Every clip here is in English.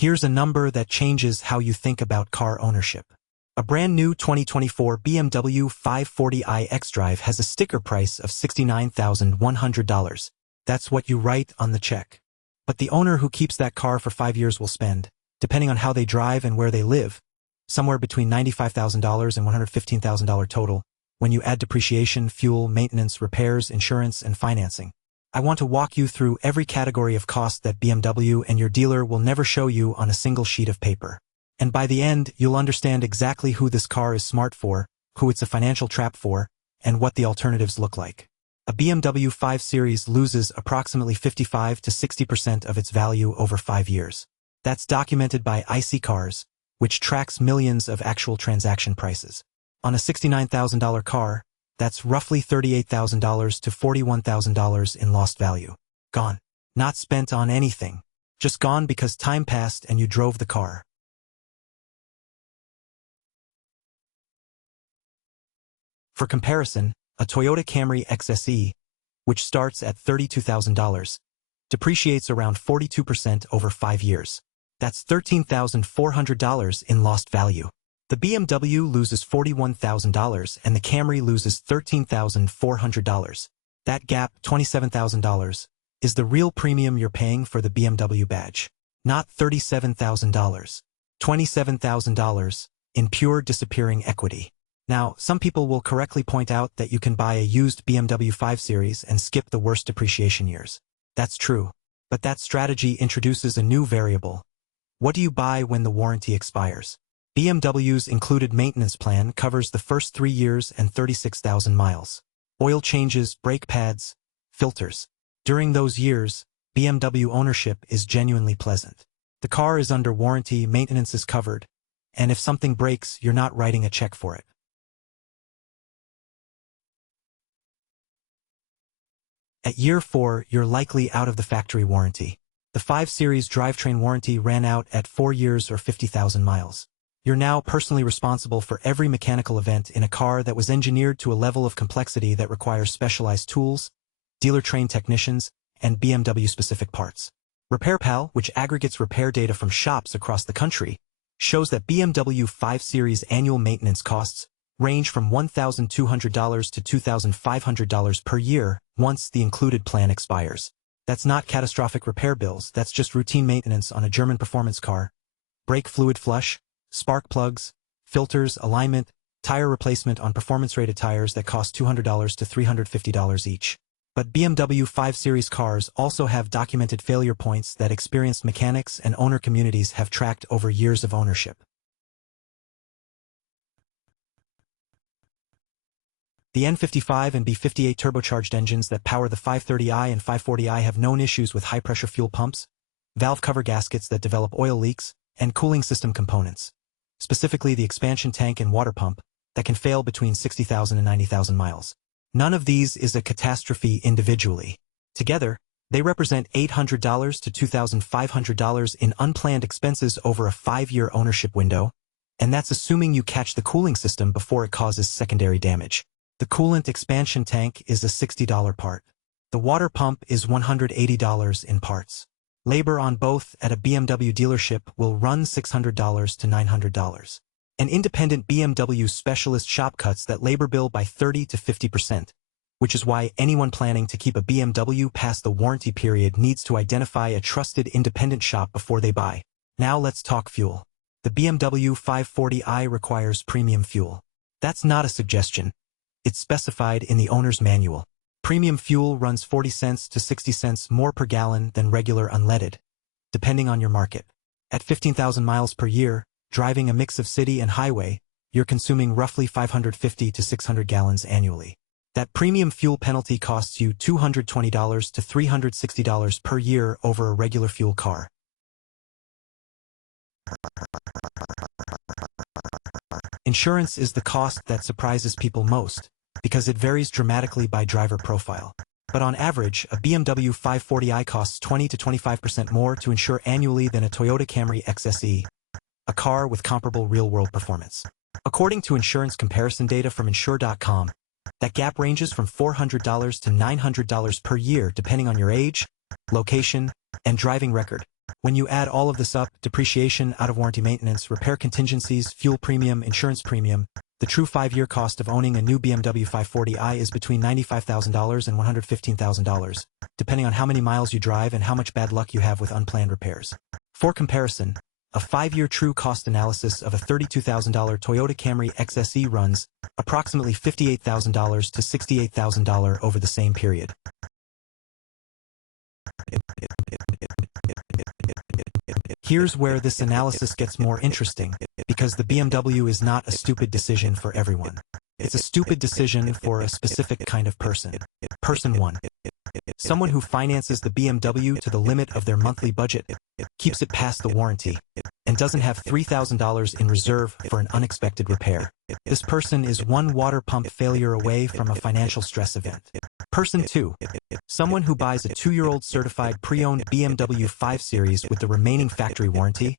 Here's a number that changes how you think about car ownership. A brand new 2024 BMW 540i xDrive has a sticker price of $69,100. That's what you write on the check. But the owner who keeps that car for 5 years will spend, depending on how they drive and where they live, somewhere between $95,000 and $115,000 total, when you add depreciation, fuel, maintenance, repairs, insurance, and financing. I want to walk you through every category of cost that BMW and your dealer will never show you on a single sheet of paper. And by the end, you'll understand exactly who this car is smart for, who it's a financial trap for, and what the alternatives look like. A BMW 5 Series loses approximately 55 to 60% of its value over 5 years. That's documented by IC Cars, which tracks millions of actual transaction prices. On a $69,000 car, that's roughly $38,000 to $41,000 in lost value. Gone. Not spent on anything. Just gone because time passed and you drove the car. For comparison, a Toyota Camry XSE, which starts at $32,000, depreciates around 42% over 5 years. That's $13,400 in lost value. The BMW loses $41,000 and the Camry loses $13,400. That gap, $27,000, is the real premium you're paying for the BMW badge. Not $37,000. $27,000 in pure disappearing equity. Now, some people will correctly point out that you can buy a used BMW 5 Series and skip the worst depreciation years. That's true, but that strategy introduces a new variable. What do you buy when the warranty expires? BMW's included maintenance plan covers the first 3 years and 36,000 miles. Oil changes, brake pads, filters. During those years, BMW ownership is genuinely pleasant. The car is under warranty, maintenance is covered, and if something breaks, you're not writing a check for it. At year 4, you're likely out of the factory warranty. The 5 Series drivetrain warranty ran out at 4 years or 50,000 miles. You're now personally responsible for every mechanical event in a car that was engineered to a level of complexity that requires specialized tools, dealer-trained technicians, and BMW-specific parts. RepairPal, which aggregates repair data from shops across the country, shows that BMW 5 Series annual maintenance costs range from $1,200 to $2,500 per year once the included plan expires. That's not catastrophic repair bills, that's just routine maintenance on a German performance car. Brake fluid flush, spark plugs, filters, alignment, tire replacement on performance-rated tires that cost $200 to $350 each. But BMW 5 Series cars also have documented failure points that experienced mechanics and owner communities have tracked over years of ownership. The N55 and B58 turbocharged engines that power the 530i and 540i have known issues with high-pressure fuel pumps, valve cover gaskets that develop oil leaks, and cooling system components, specifically the expansion tank and water pump, that can fail between 60,000 and 90,000 miles. None of these is a catastrophe individually. Together, they represent $800 to $2,500 in unplanned expenses over a 5-year ownership window, and that's assuming you catch the cooling system before it causes secondary damage. The coolant expansion tank is a $60 part. The water pump is $180 in parts. Labor on both at a BMW dealership will run $600 to $900. An independent BMW specialist shop cuts that labor bill by 30 to 50%, which is why anyone planning to keep a BMW past the warranty period needs to identify a trusted independent shop before they buy. Now let's talk fuel. The BMW 540i requires premium fuel. That's not a suggestion. It's specified in the owner's manual. Premium fuel runs 40 cents to 60 cents more per gallon than regular unleaded, depending on your market. At 15,000 miles per year, driving a mix of city and highway, you're consuming roughly 550 to 600 gallons annually. That premium fuel penalty costs you $220 to $360 per year over a regular fuel car. Insurance is the cost that surprises people most, because it varies dramatically by driver profile. But on average, a BMW 540i costs 20 to 25% more to insure annually than a Toyota Camry XSE, a car with comparable real-world performance. According to insurance comparison data from Insure.com, that gap ranges from $400 to $900 per year depending on your age, location, and driving record. When you add all of this up, depreciation, out-of-warranty maintenance, repair contingencies, fuel premium, insurance premium, the true 5-year cost of owning a new BMW 540i is between $95,000 and $115,000, depending on how many miles you drive and how much bad luck you have with unplanned repairs. For comparison, a 5-year true cost analysis of a $32,000 Toyota Camry XSE runs approximately $58,000 to $68,000 over the same period. Here's where this analysis gets more interesting, because the BMW is not a stupid decision for everyone. It's a stupid decision for a specific kind of person. Person 1. Someone who finances the BMW to the limit of their monthly budget, keeps it past the warranty, and doesn't have $3,000 in reserve for an unexpected repair. This person is one water pump failure away from a financial stress event. Person 2. Someone who buys a 2-year-old certified pre-owned BMW 5 Series with the remaining factory warranty,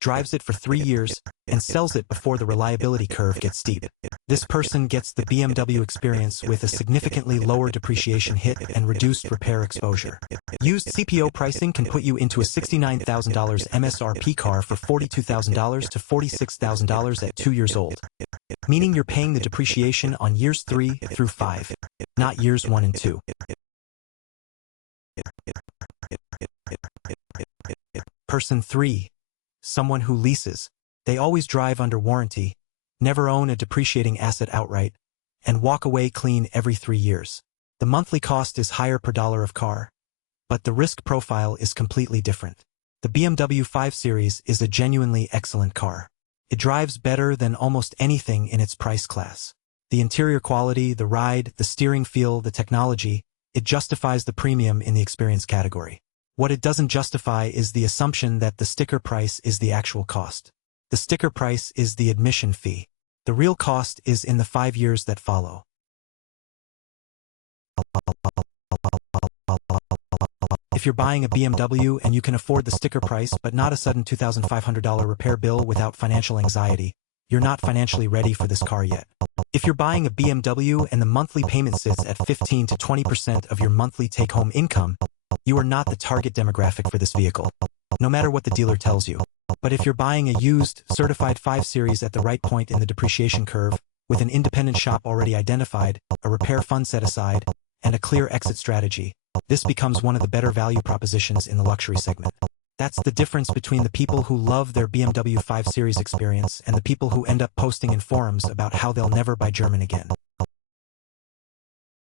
drives it for 3 years, and sells it before the reliability curve gets steep. This person gets the BMW experience with a significantly lower depreciation hit and reduced repair exposure. Used CPO pricing can put you into a $69,000 MSRP car for $42,000 to $46,000 at 2 years old, meaning you're paying the depreciation on years 3 through 5, not years 1 and 2. Person 3. Someone who leases. They always drive under warranty, never own a depreciating asset outright, and walk away clean every 3 years. The monthly cost is higher per dollar of car, but the risk profile is completely different. The BMW 5 Series is a genuinely excellent car. It drives better than almost anything in its price class. The interior quality, the ride, the steering feel, the technology, it justifies the premium in the experience category. What it doesn't justify is the assumption that the sticker price is the actual cost. The sticker price is the admission fee. The real cost is in the 5 years that follow. If you're buying a BMW and you can afford the sticker price but not a sudden $2,500 repair bill without financial anxiety, you're not financially ready for this car yet. If you're buying a BMW and the monthly payment sits at 15 to 20% of your monthly take-home income, you are not the target demographic for this vehicle, no matter what the dealer tells you. But if you're buying a used, certified 5 Series at the right point in the depreciation curve, with an independent shop already identified, a repair fund set aside, and a clear exit strategy, this becomes one of the better value propositions in the luxury segment. That's the difference between the people who love their BMW 5 Series experience and the people who end up posting in forums about how they'll never buy German again.